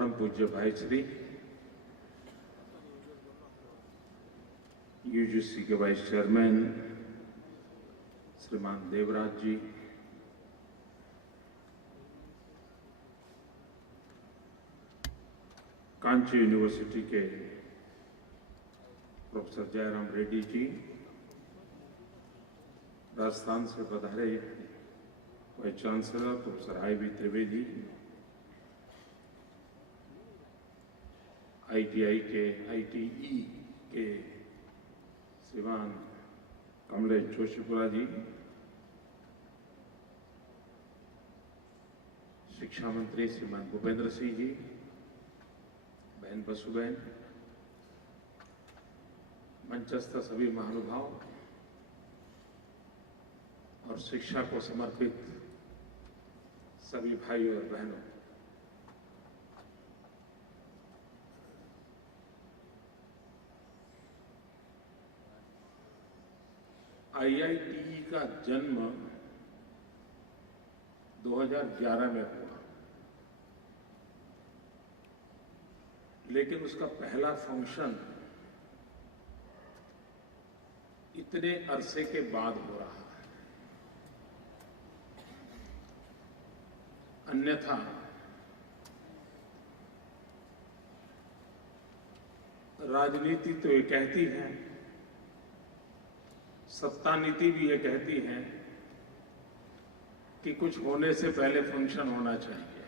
परम पूज्य भाई श्री यूजीसी के वाइस चेयरमैन श्रीमान देवराज जी, कांची यूनिवर्सिटी के प्रोफेसर जयराम रेड्डी जी, राजस्थान से पधारे vice chancellor professor IV. Trivedi, आईटीई के श्रीमान कमलेश जोशीपुरा जी, शिक्षा मंत्री श्रीमान भूपेंद्र सिंह जी, बहन बसुबहन, मंचस्थ सभी महानुभाव और शिक्षा को समर्पित सभी भाइयों और बहनों, आईआईटी का जन्म 2011 में हुआ, लेकिन उसका पहला फंक्शन इतने अरसे के बाद हो रहा है। अन्यथा राजनीति तो ये कहती है, सत्ता नीति भी ये कहती है कि कुछ होने से पहले फंक्शन होना चाहिए।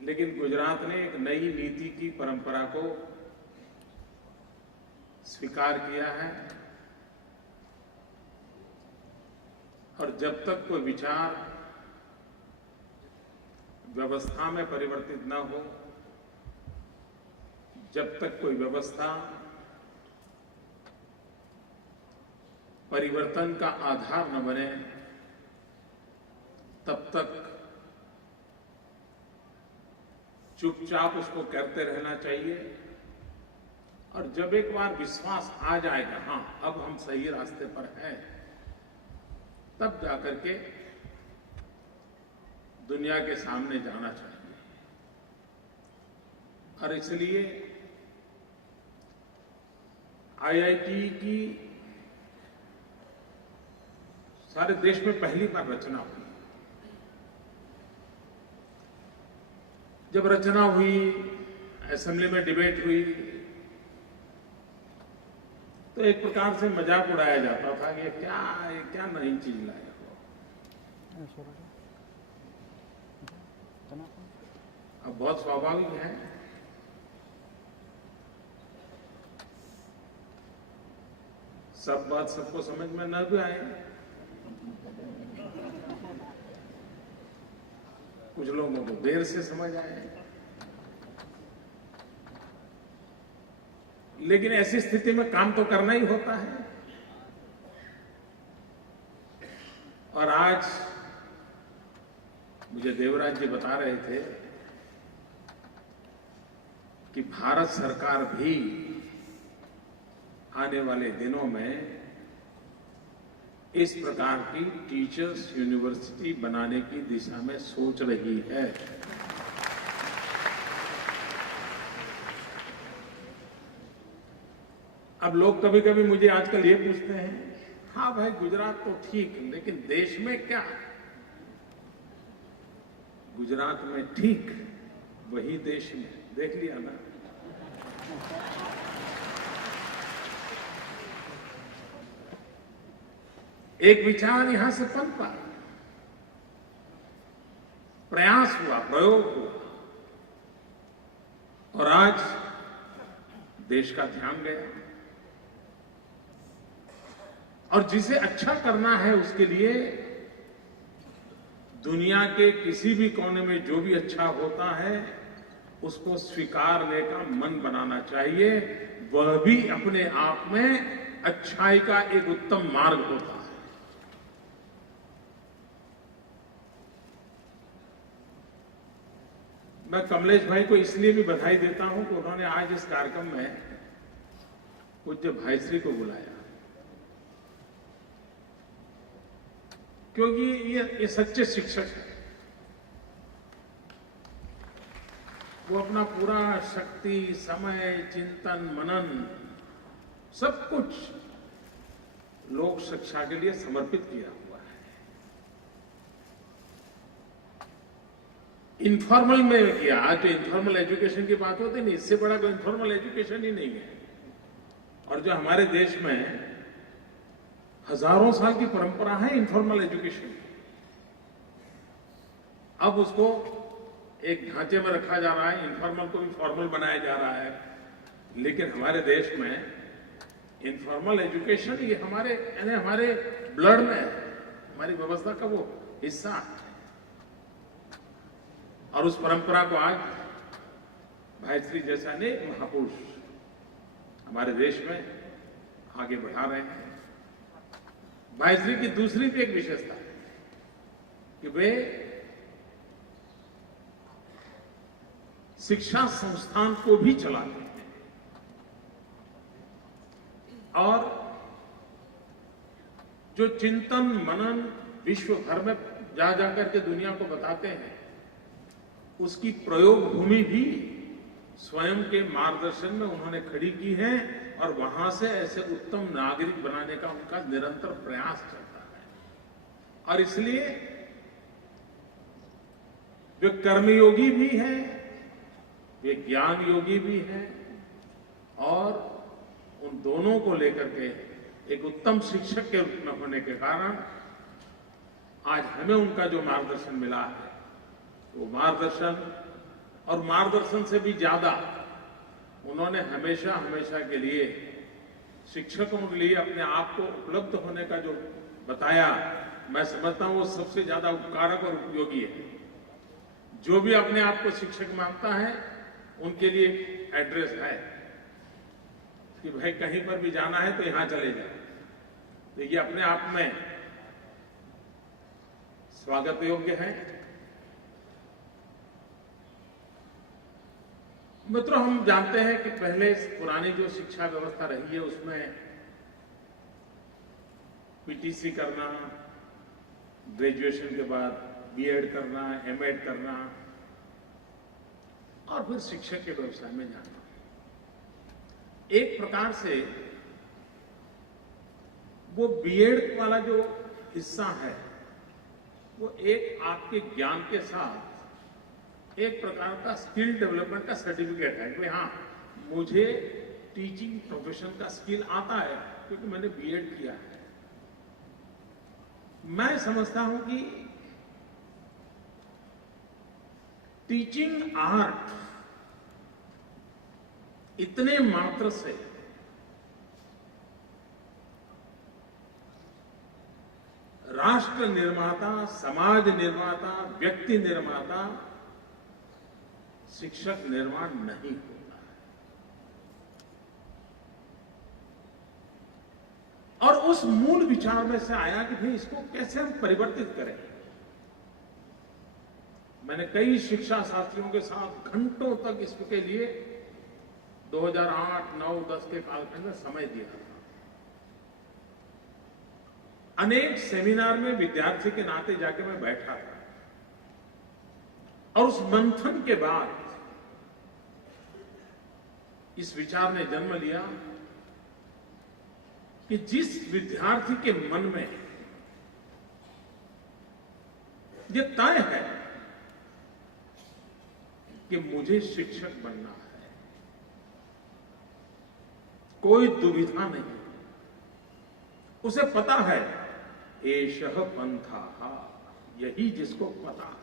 लेकिन गुजरात ने एक नई नीति की परंपरा को स्वीकार किया है और जब तक कोई विचार व्यवस्था में परिवर्तित न हो, जब तक कोई व्यवस्था परिवर्तन का आधार न बने, तब तक चुपचाप उसको करते रहना चाहिए। और जब एक बार विश्वास आ जाएगा, हाँ अब हम सही रास्ते पर हैं, तब जाकर के दुनिया के सामने जाना चाहिए। और इसलिए आईआईटी की सारे देश में पहली बार रचना हुई। जब रचना हुई, असेंबली में डिबेट हुई, तो एक प्रकार से मजाक उड़ाया जाता था कि ये क्या नई चीज लाए हो। अब बहुत स्वाभाविक है, सब बात सबको समझ में न भी आए। कुछ लोगों को देर से समझ आए, लेकिन ऐसी स्थिति में काम तो करना ही होता है। और आज मुझे देवराज जी बता रहे थे कि भारत सरकार भी आने वाले दिनों में इस प्रकार की टीचर्स यूनिवर्सिटी बनाने की दिशा में सोच रही है। अब लोग कभी कभी मुझे आजकल ये पूछते हैं, हाँ भाई गुजरात तो ठीक, लेकिन देश में क्या? गुजरात में ठीक वही देश में, देख लिया ना। एक विचार यहां से पनपा, प्रयास हुआ, प्रयोग हुआ, और आज देश का ध्यान गया। और जिसे अच्छा करना है उसके लिए दुनिया के किसी भी कोने में जो भी अच्छा होता है उसको स्वीकारने का मन बनाना चाहिए। वह भी अपने आप में अच्छाई का एक उत्तम मार्ग होता है। मैं कमलेश भाई को इसलिए भी बधाई देता हूं कि उन्होंने आज इस कार्यक्रम में पूज्य भाई श्री को बुलाया। क्योंकि ये सच्चे शिक्षक हैं। वो अपना पूरा शक्ति, समय, चिंतन, मनन सब कुछ लोक शिक्षा के लिए समर्पित किया हुआ है। इनफॉर्मल में किया। आज तो इनफॉर्मल एजुकेशन की बात होती नहीं, इससे बड़ा कोई इनफॉर्मल एजुकेशन ही नहीं है। और जो हमारे देश में हजारों साल की परंपरा है इनफॉर्मल एजुकेशन की, अब उसको एक ढांचे में रखा जा रहा है, इनफॉर्मल को भी फॉर्मल बनाया जा रहा है। लेकिन हमारे देश में इनफॉर्मल एजुकेशन ये हमारे ब्लड में है, हमारी व्यवस्था का वो हिस्सा है। और उस परंपरा को आज भाई श्री जैसा ने महापुरुष हमारे देश में आगे बढ़ा रहे हैं। भाई श्री की दूसरी भी एक विशेषता है कि वे शिक्षा संस्थान को भी चलाते हैं और जो चिंतन मनन विश्व भर में जा जाकर के दुनिया को बताते हैं, उसकी प्रयोग भूमि भी स्वयं के मार्गदर्शन में उन्होंने खड़ी की है और वहां से ऐसे उत्तम नागरिक बनाने का उनका निरंतर प्रयास चलता है। और इसलिए वे कर्मयोगी भी हैं, वे ज्ञान योगी भी हैं और उन दोनों को लेकर के एक उत्तम शिक्षक के रूप में होने के कारण आज हमें उनका जो मार्गदर्शन मिला है, वो मार्गदर्शन से भी ज्यादा उन्होंने हमेशा हमेशा के लिए शिक्षकों के लिए अपने आप को उपलब्ध होने का जो बताया, मैं समझता हूं वो सबसे ज्यादा उपकारक और उपयोगी है। जो भी अपने आप को शिक्षक मानता है उनके लिए एड्रेस है कि भाई कहीं पर भी जाना है तो यहां चले जाओ। तो ये अपने आप में स्वागत योग्य है। मित्रों, हम जानते हैं कि पहले पुरानी जो शिक्षा व्यवस्था रही है उसमें पीटीसी करना, ग्रेजुएशन के बाद बीएड करना, एमएड करना और फिर शिक्षक के व्यवसाय में जाना, एक प्रकार से वो बीएड वाला जो हिस्सा है वो एक आपके ज्ञान के साथ एक प्रकार का स्किल डेवलपमेंट का सर्टिफिकेट है कि हाँ, मुझे टीचिंग प्रोफेशन का स्किल आता है क्योंकि मैंने बीएड किया है। मैं समझता हूं कि टीचिंग आर्ट इतने मात्र से राष्ट्र निर्माता, समाज निर्माता, व्यक्ति निर्माता, शिक्षक निर्माण नहीं होता है। और उस मूल विचार में से आया कि भाई इसको कैसे हम परिवर्तित करें। मैंने कई शिक्षा शास्त्रियों के साथ घंटों तक इसके लिए 2008, 9, 10 के कालखंड में समय दिया था। अनेक सेमिनार में विद्यार्थी के नाते जाके मैं बैठा था और उस मंथन के बाद इस विचार ने जन्म लिया कि जिस विद्यार्थी के मन में ये तय है कि मुझे शिक्षक बनना है, कोई दुविधा नहीं, उसे पता है एषः पंथाः, यही जिसको पता है,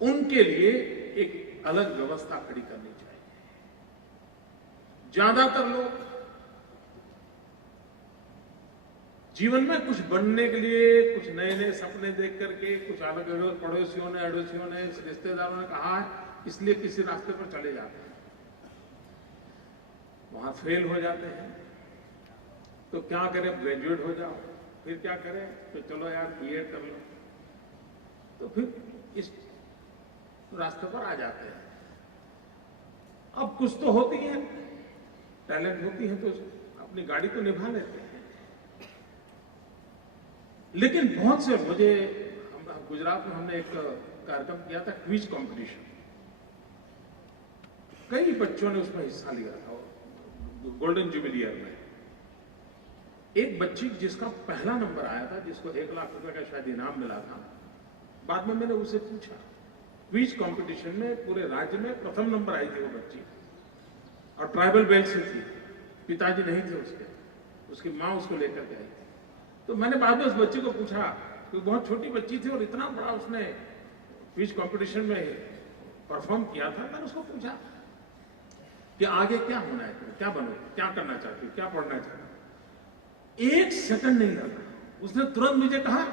उनके लिए एक अलग व्यवस्था खड़ी करनी चाहिए। ज्यादातर लोग जीवन में कुछ बनने के लिए कुछ नए नए सपने देख करके, कुछ अलग अलग पड़ोसियों ने, अड़ोसियों ने, रिश्तेदारों ने कहा है, इसलिए किसी रास्ते पर चले जाते हैं, वहां फेल हो जाते हैं। तो क्या करें, ग्रेजुएट हो जाओ, फिर क्या करें, तो चलो यार बीएड कर लो, तो फिर इस रास्ते पर आ जाते हैं। अब कुछ तो होती है, टैलेंट होती है तो अपनी गाड़ी तो निभा लेते हैं, लेकिन बहुत से मुझे गुजरात में हमने एक कार्यक्रम किया था, क्विज कंपटीशन। कई बच्चों ने उसमें हिस्सा लिया था, गोल्डन जुबिली ईयर में। एक बच्ची जिसका पहला नंबर आया था, जिसको 1 लाख रुपए का शायद इनाम मिला था, बाद में मैंने उसे पूछा, क्विज कंपटीशन में पूरे राज्य में प्रथम नंबर आई थी वो बच्ची, और ट्राइबल बेल्ट से थी, पिताजी नहीं थे उसके, उसकी माँ उसको लेकर के आई थी। तो मैंने बाद में उस बच्ची को पूछा, क्योंकि बहुत छोटी बच्ची थी और इतना बड़ा उसने क्विज कंपटीशन में परफॉर्म किया था, मैंने उसको पूछा कि आगे क्या होना है, क्या बनोगे, क्या करना चाहती हो, क्या पढ़ना चाहती हो। 1 सेकंड नहीं लगा, उसने तुरंत मुझे कहा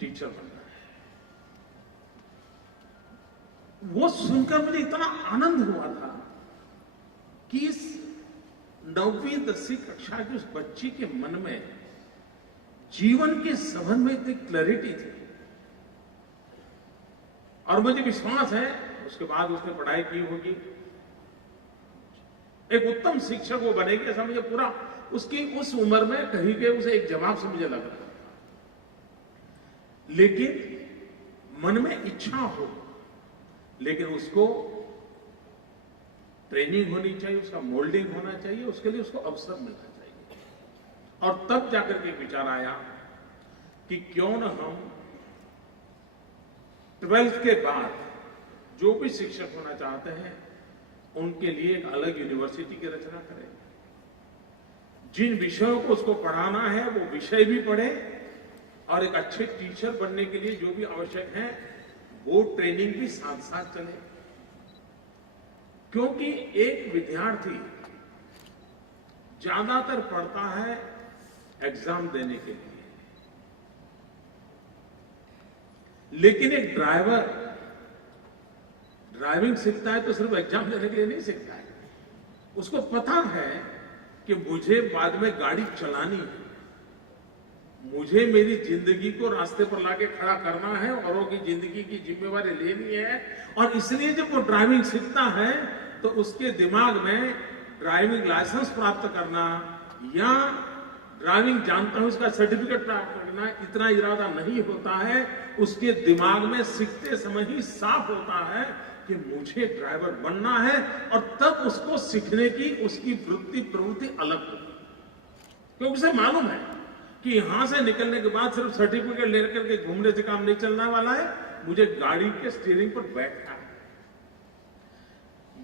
टीचर बनना है। वो सुनकर मुझे इतना आनंद हुआ था कि इस 9वीं 10वीं कक्षा की उस बच्ची के मन में जीवन के संबंध में इतनी क्लैरिटी थी। और मुझे विश्वास है उसके बाद उसने पढ़ाई की होगी, एक उत्तम शिक्षक वो बनेगी, ऐसा मुझे पूरा उसकी उस उम्र में कहीं के उसे एक जवाब से मुझे लग रहा था। लेकिन मन में इच्छा हो, लेकिन उसको ट्रेनिंग होनी चाहिए, उसका मोल्डिंग होना चाहिए, उसके लिए उसको अवसर मिलना चाहिए। और तब जाकर के विचार आया कि क्यों न हम 12th के बाद जो भी शिक्षक होना चाहते हैं उनके लिए एक अलग यूनिवर्सिटी की रचना करें। जिन विषयों को उसको पढ़ाना है वो विषय भी पढ़े, और एक अच्छे टीचर बनने के लिए जो भी आवश्यक है वो ट्रेनिंग भी साथ साथ चले। क्योंकि एक विद्यार्थी ज्यादातर पढ़ता है एग्जाम देने के लिए, लेकिन एक ड्राइवर ड्राइविंग सीखता है तो सिर्फ एग्जाम देने के लिए नहीं सीखता है। उसको पता है कि मुझे बाद में गाड़ी चलानी है, मुझे मेरी जिंदगी को रास्ते पर लाके खड़ा करना है, औरों की जिंदगी की जिम्मेवारी लेनी है। और इसलिए जब वो ड्राइविंग सीखता है तो उसके दिमाग में ड्राइविंग लाइसेंस प्राप्त करना या ड्राइविंग जानता हूं उसका सर्टिफिकेट प्राप्त करना, इतना इरादा नहीं होता है। उसके दिमाग में सीखते समय ही साफ होता है कि मुझे ड्राइवर बनना है, और तब उसको सीखने की उसकी वृत्ति प्रवृत्ति अलग होगी, क्योंकि उसे मालूम है कि यहां से निकलने के बाद सिर्फ सर्टिफिकेट लेकर के घूमने से काम नहीं चलने वाला है, मुझे गाड़ी के स्टीयरिंग पर बैठना है।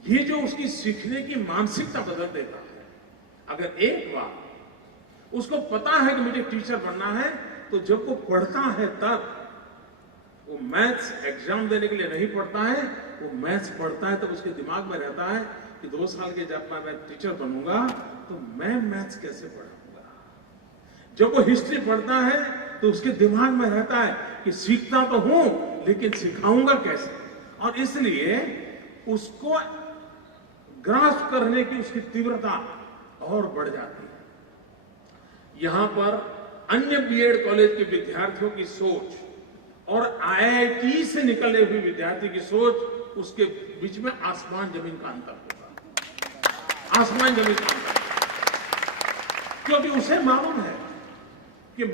ये जो उसकी सीखने की मानसिकता बदल देता है। अगर एक बार उसको पता है कि मुझे टीचर बनना है, तो जब वो पढ़ता है तब वो मैथ्स एग्जाम देने के लिए नहीं पढ़ता है, वो मैथ्स पढ़ता है तब उसके दिमाग में रहता है कि 2 साल के जब मैं टीचर बनूंगा तो मैं मैथ्स कैसे पढ़ाऊंगा। जब वो हिस्ट्री पढ़ता है तो उसके दिमाग में रहता है कि सीखता तो हूं लेकिन सिखाऊंगा कैसे। और इसलिए उसको ग्रास्प करने की उसकी तीव्रता और बढ़ जाती है। यहां पर अन्य बीएड कॉलेज के विद्यार्थियों की सोच और आईआईटी से निकले हुए विद्यार्थी की सोच, उसके बीच में आसमान जमीन का अंतर होगा, आसमान जमीन का अंतर। क्योंकि उसे मालूम है कि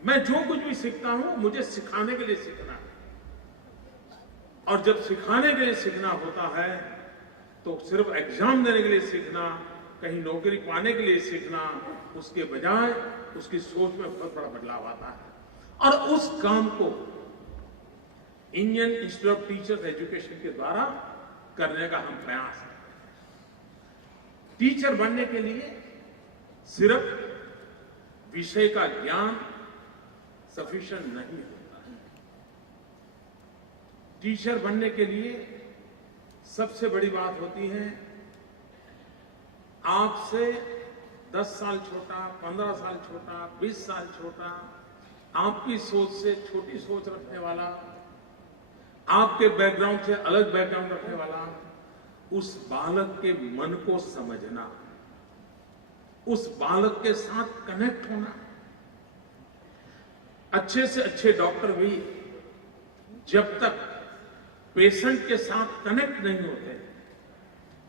मैं जो कुछ भी सीखता हूं मुझे सिखाने के लिए सीखना है, और जब सिखाने के लिए सीखना होता है तो सिर्फ एग्जाम देने के लिए सीखना, कहीं नौकरी पाने के लिए सीखना, उसके बजाय उसकी सोच में बहुत बड़ा बदलाव आता है। और उस काम को Indian institute of teachers education के द्वारा करने का हम प्रयास हैं। टीचर बनने के लिए सिर्फ विषय का ज्ञान सफिशिएंट नहीं होता है। टीचर बनने के लिए सबसे बड़ी बात होती है आपसे 10 साल छोटा, 15 साल छोटा, 20 साल छोटा, आपकी सोच से छोटी सोच रखने वाला, आपके बैकग्राउंड से अलग बैकग्राउंड रखने वाला, उस बालक के मन को समझना, उस बालक के साथ कनेक्ट होना। अच्छे से अच्छे डॉक्टर भी जब तक पेशेंट के साथ कनेक्ट नहीं होते,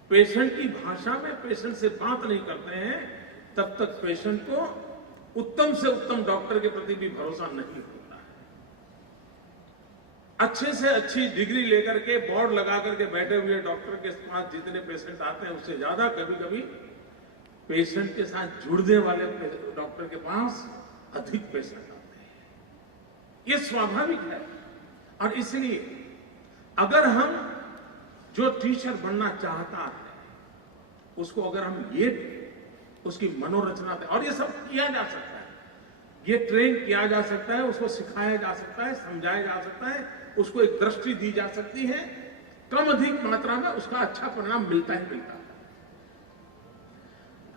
पेशेंट की भाषा में पेशेंट से बात नहीं करते हैं, तब तक पेशेंट को उत्तम से उत्तम डॉक्टर के प्रति भी भरोसा नहीं होता है। अच्छे से अच्छी डिग्री लेकर के बोर्ड लगा करके बैठे हुए डॉक्टर के पास जितने पेशेंट आते हैं उससे ज्यादा कभी कभी पेशेंट के साथ जुड़ने वाले डॉक्टर के पास अधिक पेशेंट आते हैं। ये स्वाभाविक है। और इसलिए अगर हम जो टीचर बनना चाहता है उसको अगर हम ये उसकी मनोरचना और ये सब किया जा सकता है, ये ट्रेन किया जा सकता है, उसको सिखाया जा सकता है, समझाया जा सकता है, उसको एक दृष्टि दी जा सकती है, कम अधिक मात्रा में उसका अच्छा परिणाम मिलता ही मिलता है।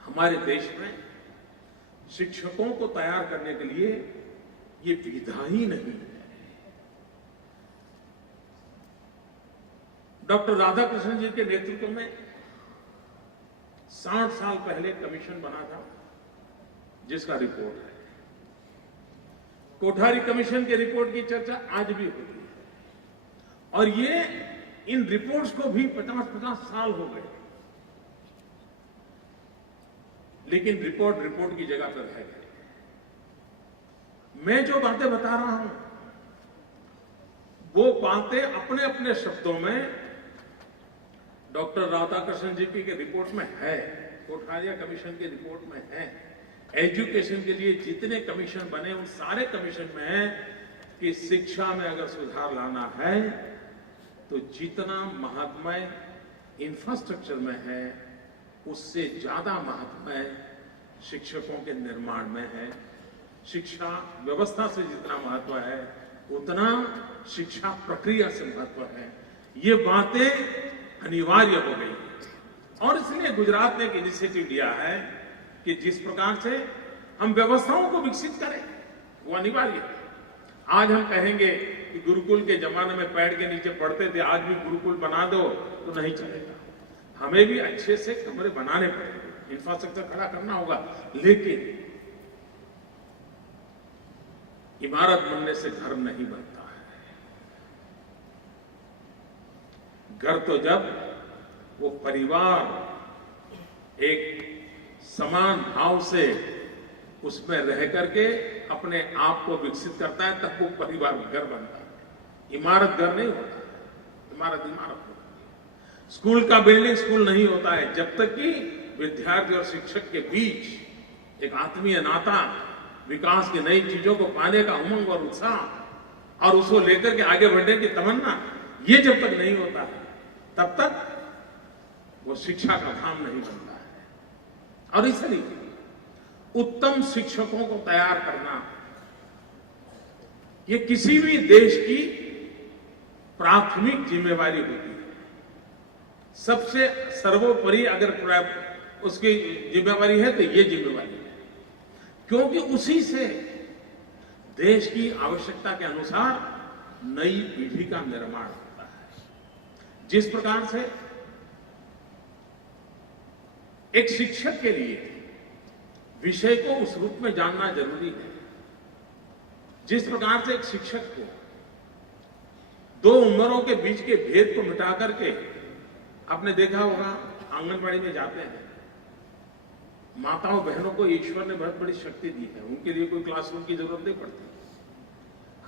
हमारे देश में शिक्षकों को तैयार करने के लिए ये विधा ही नहीं है। डॉक्टर राधाकृष्णन जी के नेतृत्व में 60 साल पहले कमीशन बना था जिसका रिपोर्ट है। कोठारी कमीशन के रिपोर्ट की चर्चा आज भी होती है और ये इन रिपोर्ट्स को भी 50-50 साल हो गए, लेकिन रिपोर्ट की जगह पर रह गई। मैं जो बातें बता रहा हूं वो बातें अपने अपने शब्दों में डॉक्टर राधाकृष्णन जी की रिपोर्ट में है, कोठारिया कमीशन की रिपोर्ट में है। एजुकेशन के लिए जितने कमीशन बने उन सारे कमीशन में है कि शिक्षा में अगर सुधार लाना है तो जितना महात्मय इंफ्रास्ट्रक्चर में है उससे ज्यादा महात्मय शिक्षकों के निर्माण में है। शिक्षा व्यवस्था से जितना महत्व है उतना शिक्षा प्रक्रिया से महत्व है। ये बातें अनिवार्य हो गई और इसलिए गुजरात ने एक इनिशिएटिव लिया है कि जिस प्रकार से हम व्यवस्थाओं को विकसित करें वो अनिवार्य है। आज हम कहेंगे कि गुरुकुल के जमाने में पेड़ के नीचे पढ़ते थे, आज भी गुरुकुल बना दो तो नहीं चलेगा। हमें भी अच्छे से कमरे बनाने पड़ेंगे, इंफ्रास्ट्रक्चर खड़ा करना होगा, लेकिन इमारत बनने से घर नहीं बनता है। घर तो जब वो परिवार एक समान भाव से उसमें रह करके अपने आप को विकसित करता है तब वो परिवार घर बनता है। इमारत घर नहीं होता है, इमारत इमारत होती है। स्कूल का बिल्डिंग स्कूल नहीं होता है जब तक कि विद्यार्थी और शिक्षक के बीच एक आत्मीय नाता, विकास की नई चीजों को पाने का उमंग और उत्साह और उसको लेकर के आगे बढ़ने की तमन्ना, ये जब तक नहीं होता है तब तक वो शिक्षा का धाम नहीं बनता है। और इसलिए उत्तम शिक्षकों को तैयार करना ये किसी भी देश की प्राथमिक जिम्मेवारी होती है। सबसे सर्वोपरि अगर उसकी जिम्मेवारी है तो ये जिम्मेवारी है, क्योंकि उसी से देश की आवश्यकता के अनुसार नई पीढ़ी का निर्माण होता है। जिस प्रकार से एक शिक्षक के लिए विषय को उस रूप में जानना जरूरी है, जिस प्रकार से एक शिक्षक को दो उम्रों के बीच के भेद को मिटा करके, आपने देखा होगा आंगनबाड़ी में जाते हैं, माताओं बहनों को ईश्वर ने बहुत बड़ी शक्ति दी है, उनके लिए कोई क्लासरूम की जरूरत नहीं पड़ती।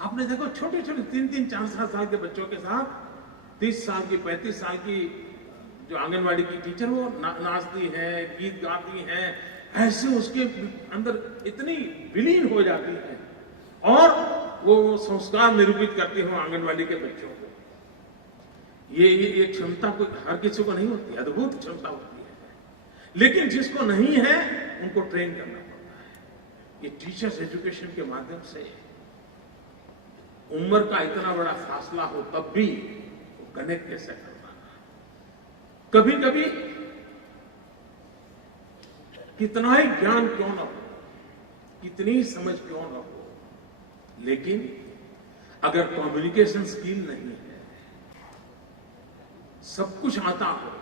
आपने देखो छोटे छोटे 3-3, 4-4 साल के बच्चों के साथ 30 साल की 35 साल की जो आंगनबाड़ी की टीचर वो नाचती है, गीत गाती हैं, ऐसे उसके अंदर इतनी विलीन हो जाती है और वो संस्कार निरूपित करती हो आंगनबाड़ी के बच्चों को। ये क्षमता कोई हर किसी को नहीं होती, अद्भुत क्षमता होती है, लेकिन जिसको नहीं है उनको ट्रेन करना पड़ता है। ये टीचर्स एजुकेशन के माध्यम से उम्र का इतना बड़ा फासला हो तब भी कनेक्ट कैसे करना। कभी कभी कितना ही ज्ञान क्यों न हो, कितनी समझ क्यों न हो, लेकिन अगर कम्युनिकेशन स्किल नहीं है, सब कुछ आता हो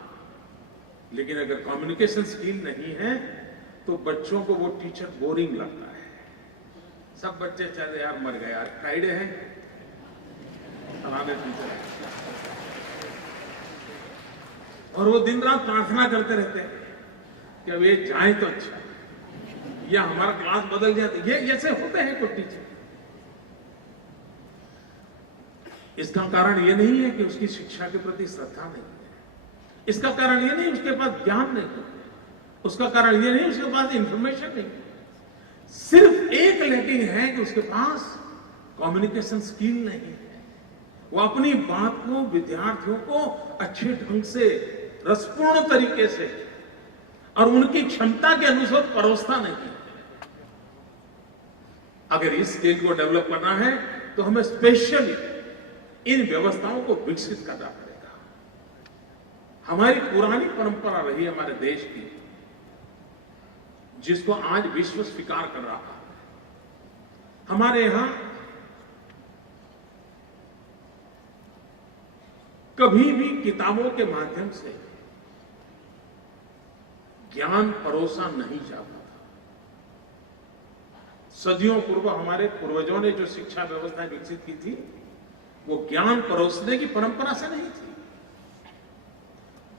लेकिन अगर कम्युनिकेशन स्किल नहीं है तो बच्चों को वो टीचर बोरिंग लगता है। सब बच्चे चले यार मर गए यार, फ्राइडे है फलाने टीचर है, और वो दिन रात प्रार्थना करते रहते हैं कि अब ये जाए तो अच्छा। या हमारा क्लास बदल जाता, ये ऐसे होते हैं कुछ टीचर। इसका कारण ये नहीं है कि उसकी शिक्षा के प्रति श्रद्धा नहीं है, इसका कारण ये नहीं उसके पास ज्ञान नहीं है, उसका कारण ये नहीं उसके पास इंफॉर्मेशन नहीं है, सिर्फ एक लैकिंग है कि उसके पास कम्युनिकेशन स्किल नहीं है। वो अपनी बात को विद्यार्थियों को अच्छे ढंग से रसपूर्ण तरीके से और उनकी क्षमता के अनुसार परोसता नहीं है। अगर इस स्किल को डेवलप करना है तो हमें स्पेशली इन व्यवस्थाओं को विकसित करना पड़ेगा। हमारी पुरानी परंपरा रही हमारे देश की, जिसको आज विश्व स्वीकार कर रहा है। हमारे यहां कभी भी किताबों के माध्यम से ज्ञान परोसा नहीं जाता था। सदियों पूर्व हमारे पूर्वजों ने जो शिक्षा व्यवस्था विकसित की थी, वो ज्ञान परोसने की परंपरा से नहीं थी,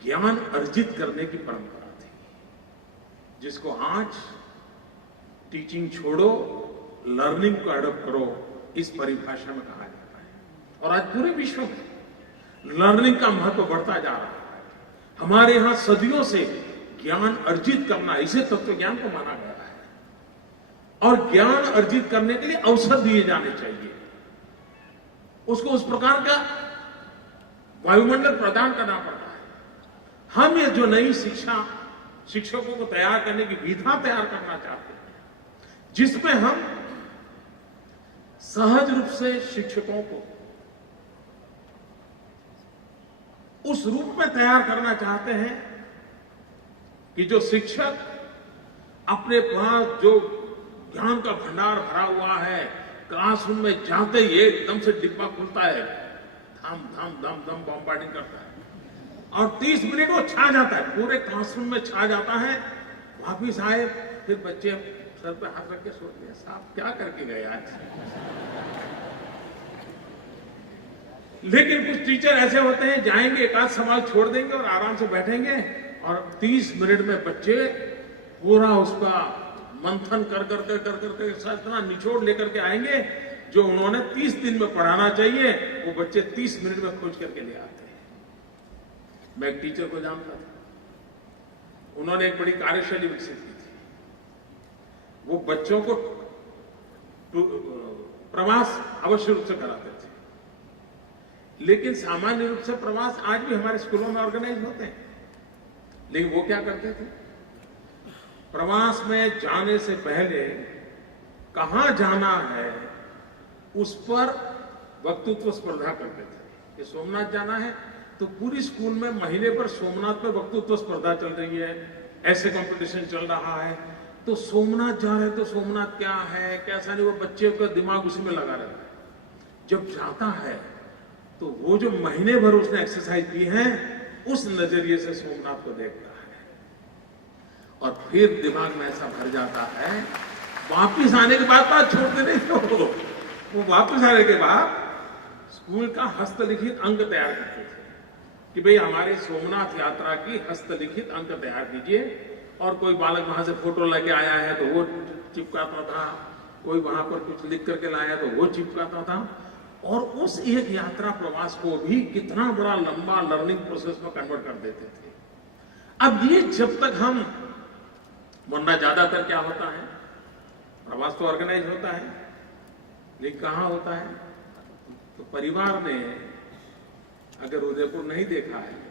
ज्ञान अर्जित करने की परंपरा थी, जिसको आज टीचिंग छोड़ो, लर्निंग को अडॉप्ट करो, इस परिभाषा में कहा जाता है। और आज पूरे विश्व में लर्निंग का महत्व बढ़ता जा रहा है। हमारे यहां सदियों से ज्ञान अर्जित करना, इसे तत्व ज्ञान को माना गया है, और ज्ञान अर्जित करने के लिए अवसर दिए जाने चाहिए, उसको उस प्रकार का वायुमंडल प्रदान करना पड़ता है। हम ये जो नई शिक्षा शिक्षकों को तैयार करने की विधा तैयार करना चाहते हैं, जिसमें हम सहज रूप से शिक्षकों को उस रूप में तैयार करना चाहते हैं कि जो शिक्षक अपने पास जो ज्ञान का भंडार भरा हुआ है, क्लासरूम में जाते ही एकदम से डिब्बा खुलता है, धम धम धम धम बॉम्बार्डिंग करता है और 30 मिनट वो छा जाता है, पूरे क्लासरूम में छा जाता है। वापिस आए, फिर बच्चे सर पे हाथ रख के सोचते हैं, साहब क्या करके गए आज। लेकिन कुछ टीचर ऐसे होते हैं, जाएंगे, एक आध सवाल छोड़ देंगे और आराम से बैठेंगे, और 30 मिनट में बच्चे पूरा उसका मंथन कर करके इतना निचोड़ लेकर के आएंगे, जो उन्होंने 30 दिन में पढ़ाना चाहिए, वो बच्चे 30 मिनट में खोज करके ले आते हैं। मैं एक टीचर को जानता था, उन्होंने एक बड़ी कार्यशैली विकसित की थी। वो बच्चों को प्रवास अवश्य रूप से कराते थे, लेकिन सामान्य रूप से प्रवास आज भी हमारे स्कूलों में ऑर्गेनाइज होते हैं। लेकिन वो क्या करते थे, प्रवास में जाने से पहले कहां जाना है उस पर वक्तृत्व स्पर्धा करते थे। कि सोमनाथ जाना है तो पूरी स्कूल में महीने पर सोमनाथ पर वक्तृत्व स्पर्धा चल रही है, ऐसे कंपटीशन चल रहा है, तो सोमनाथ जा रहे हैं तो सोमनाथ क्या है कैसा नहीं, वो बच्चे का दिमाग उसी में लगा रहता है। जब जाता है तो वो जो महीने भर उसने एक्सरसाइज की है, उस नजरिए से सोमनाथ को देखता है और फिर दिमाग में ऐसा भर जाता है। वापिस आने के बाद बात छोड़ते नहीं तो वो वापिस आने के बाद स्कूल का हस्तलिखित अंक तैयार करते थे कि भाई हमारी सोमनाथ यात्रा की हस्तलिखित अंक तैयार कीजिए। और कोई बालक वहां से फोटो लेके आया है तो वो चिपकाता था, कोई वहां पर कुछ लिख करके लाया तो वो चिपकाता था, और उस एक यात्रा प्रवास को भी कितना बड़ा लंबा लर्निंग प्रोसेस में कन्वर्ट कर देते थे। अब ये जब तक हम, वरना ज्यादातर क्या होता है, प्रवास तो ऑर्गेनाइज होता है, लेकिन कहां होता है, तो परिवार ने अगर उदयपुर नहीं देखा है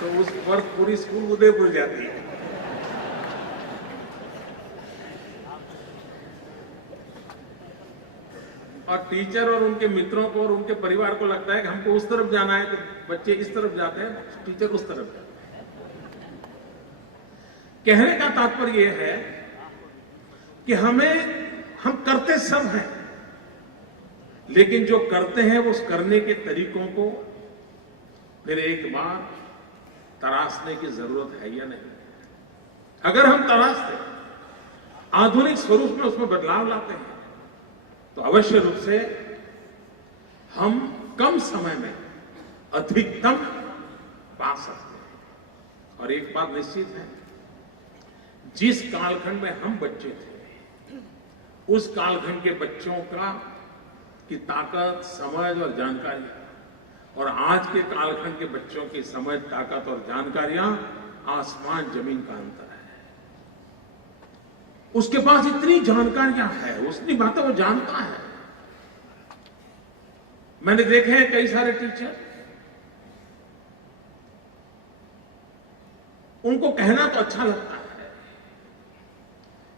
तो उस पर पूरी स्कूल उदयपुर जाती है। और टीचर और उनके मित्रों को और उनके परिवार को लगता है कि हमको उस तरफ जाना है, तो बच्चे इस तरफ जाते हैं, टीचर उस तरफ जाते हैं। कहने का तात्पर्य यह है कि हम करते सब हैं, लेकिन जो करते हैं वो उस करने के तरीकों को फिर एक बार तराशने की जरूरत है या नहीं। अगर हम तराशते, आधुनिक स्वरूप में उसमें बदलाव लाते हैं, तो अवश्य रूप से हम कम समय में अधिकतम पा सकते हैं। और एक बात निश्चित है, जिस कालखंड में हम बच्चे थे, उस कालखंड के बच्चों की ताकत, समझ और जानकारियां और आज के कालखंड के बच्चों की समझ, ताकत और जानकारियां आसमान जमीन का अंतर है। उसके पास इतनी जानकारियां है, उतनी बातें वो जानता है। मैंने देखे हैं कई सारे टीचर, उनको कहना तो अच्छा लगता है,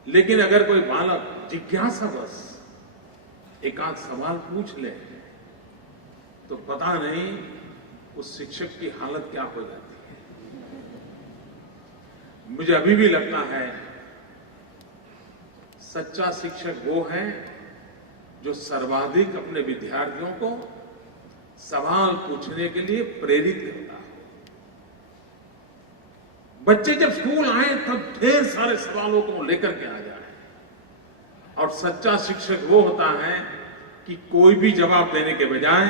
लेकिन अगर कोई बालक जिज्ञासावश एक आध सवाल पूछ ले तो पता नहीं उस शिक्षक की हालत क्या हो जाती है। मुझे अभी भी लगता है सच्चा शिक्षक वो है जो सर्वाधिक अपने विद्यार्थियों को सवाल पूछने के लिए प्रेरित करता है। बच्चे जब स्कूल आए तब ढेर सारे सवालों को लेकर के आ जाए, और सच्चा शिक्षक वो होता है कि कोई भी जवाब देने के बजाय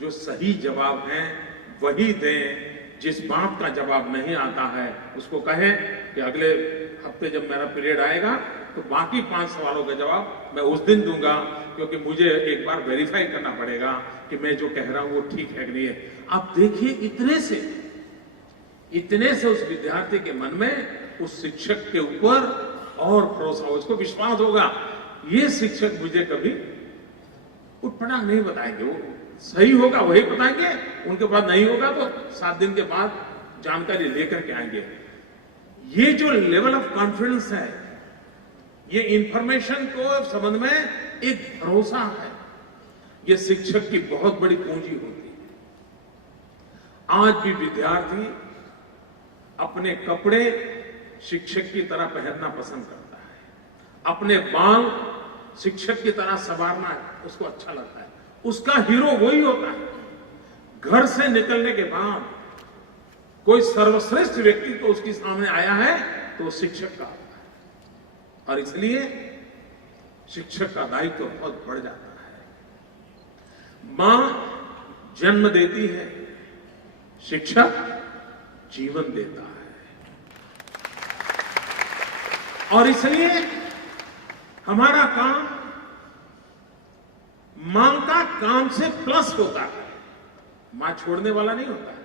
जो सही जवाब है वही दें। जिस बात का जवाब नहीं आता है उसको कहें कि अगले हफ्ते जब मेरा पीरियड आएगा तो बाकी 5 सवालों का जवाब मैं उस दिन दूंगा, क्योंकि मुझे एक बार वेरीफाई करना पड़ेगा कि मैं जो कह रहा हूं वो ठीक है कि नहीं है। आप देखिए, इतने से उस विद्यार्थी के मन में उस शिक्षक के ऊपर और भरोसा हो, उसको विश्वास होगा ये शिक्षक मुझे कभी उठपटांग नहीं बताएंगे, वो सही होगा वही बताएंगे, उनके पास नहीं होगा तो 7 दिन के बाद जानकारी लेकर के आएंगे। ये जो लेवल ऑफ कॉन्फिडेंस है, ये इंफॉर्मेशन को संबंध में एक भरोसा है, ये शिक्षक की बहुत बड़ी पूंजी होती है। आज भी विद्यार्थी अपने कपड़े शिक्षक की तरह पहनना पसंद करता है, अपने बाल शिक्षक की तरह संवारना उसको अच्छा लगता है। उसका हीरो वही होता है। घर से निकलने के बाद कोई सर्वश्रेष्ठ व्यक्ति तो उसके सामने आया है तो शिक्षक का होता है, और इसलिए शिक्षक का दायित्व तो बहुत बढ़ जाता है। मां जन्म देती है, शिक्षक जीवन देता है, और इसलिए हमारा काम मां का काम से प्लस होता है। मां छोड़ने वाला नहीं होता है,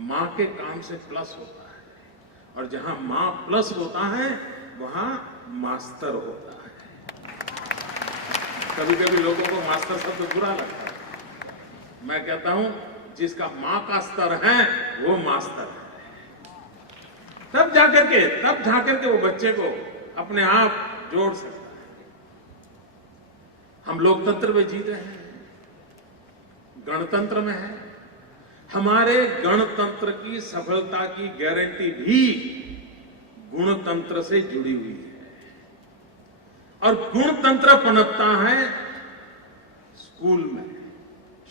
मां के काम से प्लस होता है, और जहां मां प्लस होता है वहां मास्टर होता है। कभी कभी लोगों को मास्टर शब्द बुरा लगता है, मैं कहता हूं जिसका मां का स्तर है वो मास्टर है। तब जाकर के वो बच्चे को अपने आप जोड़ सकता है। हम लोकतंत्र में जी रहे हैं, गणतंत्र में है। हमारे गणतंत्र की सफलता की गारंटी भी गुणतंत्र से जुड़ी हुई है, और गुणतंत्र पनपता है स्कूल में,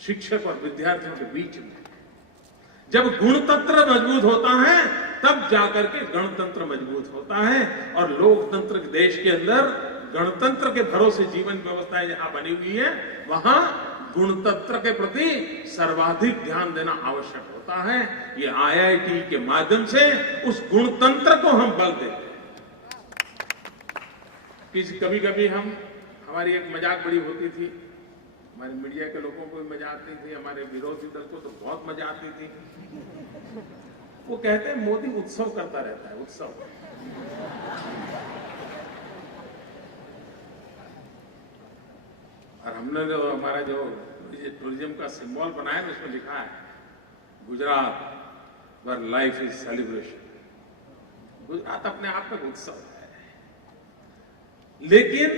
शिक्षक और विद्यार्थियों के बीच में। जब गुणतंत्र मजबूत होता है तब जाकर के गणतंत्र मजबूत होता है, और लोकतंत्र के देश के अंदर गणतंत्र के भरोसे जीवन व्यवस्थाएं जहां बनी हुई है वहां गुणतंत्र के प्रति सर्वाधिक ध्यान देना आवश्यक होता है। ये आईआईटी के माध्यम से उस गुणतंत्र को हम बल देते हैं। कभी कभी हमारी एक मजाक बड़ी होती थी, हमारे मीडिया के लोगों को भी मजा आती थी, हमारे विरोधी दल को तो बहुत मजा आती थी। वो कहते हैं मोदी उत्सव करता रहता है, उत्सव। और हमने जो हमारा जो टूरिज्म का सिंबल बनाया है उसमें लिखा है गुजरात वर लाइफ इज सेलिब्रेशन। गुजरात अपने आप में उत्सव है, लेकिन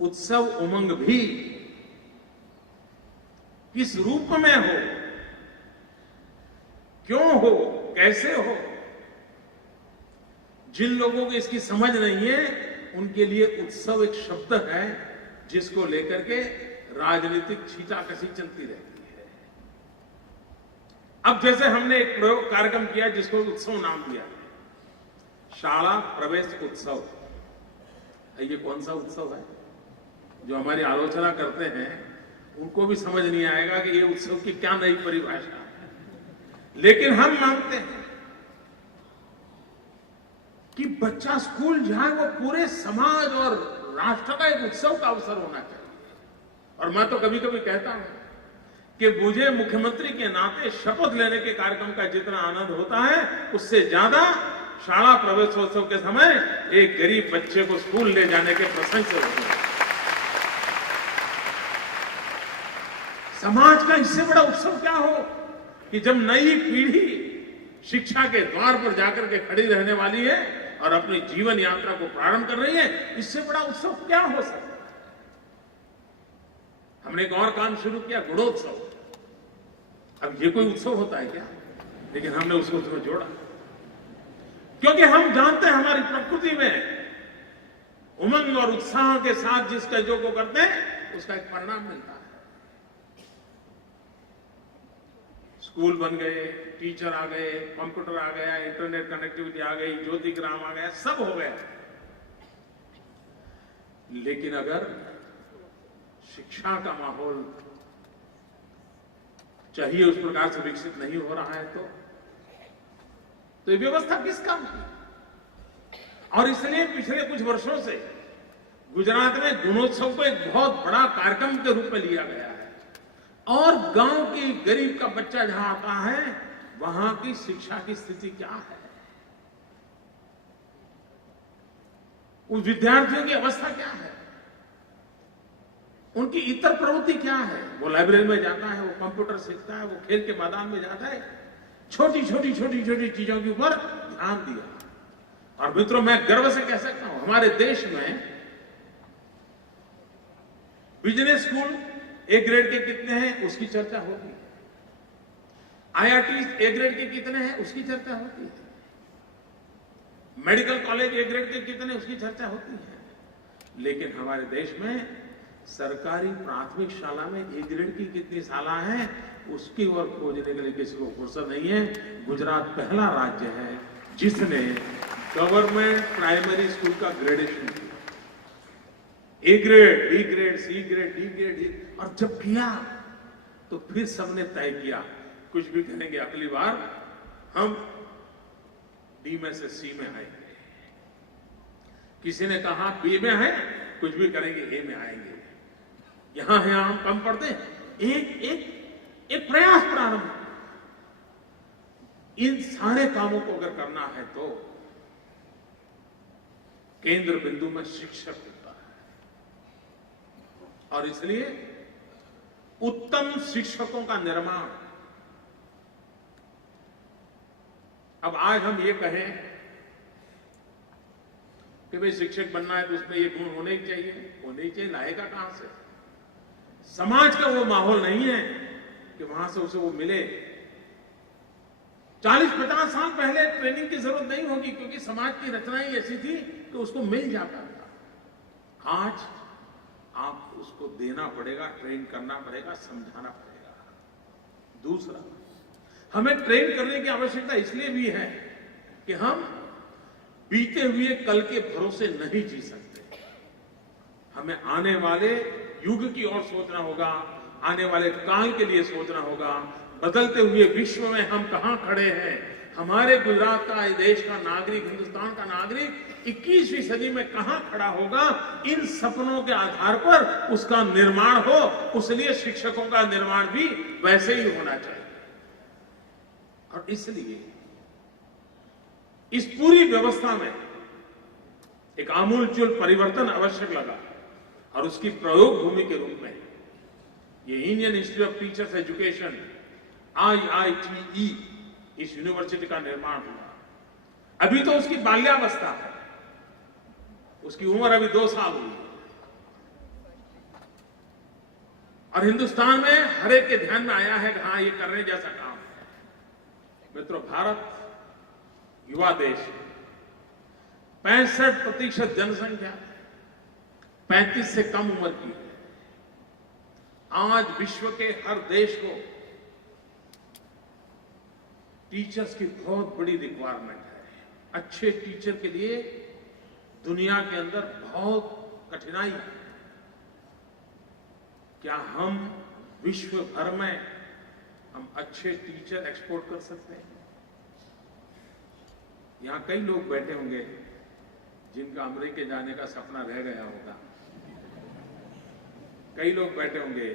उत्सव उमंग भी किस रूप में हो, क्यों हो, कैसे हो, जिन लोगों को इसकी समझ नहीं है उनके लिए उत्सव एक शब्द है जिसको लेकर के राजनीतिक छींटाकशी चलती रहती है। अब जैसे हमने एक प्रयोग कार्यक्रम किया जिसको उत्सव नाम दिया, शाला प्रवेश उत्सव। ये कौन सा उत्सव है? जो हमारी आलोचना करते हैं उनको भी समझ नहीं आएगा कि ये उत्सव की क्या नई परिभाषा है। लेकिन हम मानते हैं कि बच्चा स्कूल जाए वो पूरे समाज और राष्ट्र का एक उत्सव का अवसर होना चाहिए। और मैं तो कभी कभी कहता हूं कि मुझे मुख्यमंत्री के नाते शपथ लेने के कार्यक्रम का जितना आनंद होता है उससे ज्यादा शाला प्रवेशोत्सव के समय एक गरीब बच्चे को स्कूल ले जाने के प्रसंग से होते हैं। समाज का इससे बड़ा उत्सव क्या हो कि जब नई पीढ़ी शिक्षा के द्वार पर जाकर के खड़ी रहने वाली है और अपनी जीवन यात्रा को प्रारंभ कर रही है, इससे बड़ा उत्सव क्या हो सकता है। हमने एक और काम शुरू किया, गुणोत्सव। अब ये कोई उत्सव होता है क्या? लेकिन हमने उसको उसमें जोड़ा क्योंकि हम जानते हैं हमारी प्रकृति में उमंग और उत्साह के साथ जिसका जो को करते हैं उसका एक परिणाम मिलता है। स्कूल बन गए, टीचर आ गए, कंप्यूटर आ गया, इंटरनेट कनेक्टिविटी आ गई, ज्योति ग्राम आ गया, सब हो गया। लेकिन अगर शिक्षा का माहौल चाहिए उस प्रकार से विकसित नहीं हो रहा है तो ये व्यवस्था किस काम की? और इसलिए पिछले कुछ वर्षों से गुजरात में गुणोत्सव को एक बहुत बड़ा कार्यक्रम के रूप में लिया गया है और गांव के गरीब का बच्चा जहां आता है वहां की शिक्षा की स्थिति क्या है, उन विद्यार्थियों की अवस्था क्या है, उनकी इतर प्रवृत्ति क्या है। वो लाइब्रेरी में जाता है, वो कंप्यूटर सीखता है, वो खेल के मैदान में जाता है, छोटी छोटी चीजों के ऊपर ध्यान दिया। और मित्रों, मैं गर्व से कह सकता हूं हमारे देश में बिजनेस स्कूल ए ग्रेड के कितने हैं उसकी चर्चा होती है, IIT ए ग्रेड के कितने हैं उसकी चर्चा होती है, मेडिकल कॉलेज ए ग्रेड के कितने उसकी चर्चा होती है। लेकिन हमारे देश में सरकारी प्राथमिक शाला में ए ग्रेड की कितनी शाला है उसकी ओर खोजने के लिए किसी को फुर्सत नहीं है। गुजरात पहला राज्य है जिसने गवर्नमेंट प्राइमरी स्कूल का ग्रेडेशन किया, A grade, B grade, C grade, D grade. और जब किया तो फिर सबने तय किया कुछ भी करेंगे अगली बार हम डी में से सी में आएंगे। किसी ने कहा बी में है, कुछ भी करेंगे ए में आएंगे। यहां हम कम पढ़ते हैं। एक प्रयास प्रारंभ। इन सारे कामों को अगर करना है तो केंद्र बिंदु में शिक्षक होता है और इसलिए उत्तम शिक्षकों का निर्माण। अब आज हम ये कहें कि भाई शिक्षक बनना है तो उसमें ये गुण होने ही चाहिए, लाएगा कहां से? समाज का वो माहौल नहीं है कि वहां से उसे वो मिले। 40-50 साल पहले ट्रेनिंग की जरूरत नहीं होगी क्योंकि समाज की रचना ही ऐसी थी कि उसको मिल जाता था। आज आप उसको देना पड़ेगा, ट्रेन करना पड़ेगा, समझाना पड़ेगा। दूसरा, हमें ट्रेन करने की आवश्यकता इसलिए भी है कि हम बीते हुए कल के भरोसे नहीं जी सकते। हमें आने वाले युग की ओर सोचना होगा, आने वाले काल के लिए सोचना होगा। बदलते हुए विश्व में हम कहां खड़े हैं, हमारे गुजरात का, देश का नागरिक, हिंदुस्तान का नागरिक 21वीं सदी में कहां खड़ा होगा, इन सपनों के आधार पर उसका निर्माण हो। उसलिए शिक्षकों का निर्माण भी वैसे ही होना चाहिए। और इसलिए इस पूरी व्यवस्था में एक आमूलचूल परिवर्तन आवश्यक लगा और उसकी प्रयोग भूमि के रूप में ये Indian institute of teachers education IITE इस यूनिवर्सिटी का निर्माण हुआ। अभी तो उसकी बाल्यावस्था है, उसकी उम्र अभी 2 साल हुई और हिंदुस्तान में हर एक के ध्यान में आया है कि हाँ ये करने जैसा काम है। मित्रों, भारत युवा देश, 65% जनसंख्या 35 से कम उम्र की है। आज विश्व के हर देश को टीचर्स की बहुत बड़ी रिक्वायरमेंट है। अच्छे टीचर के लिए दुनिया के अंदर बहुत कठिनाई है। क्या हम विश्व भर में हम अच्छे टीचर एक्सपोर्ट कर सकते हैं। यहां कई लोग बैठे होंगे जिनका अमेरिका जाने का सपना रह गया होगा। कई लोग बैठे होंगे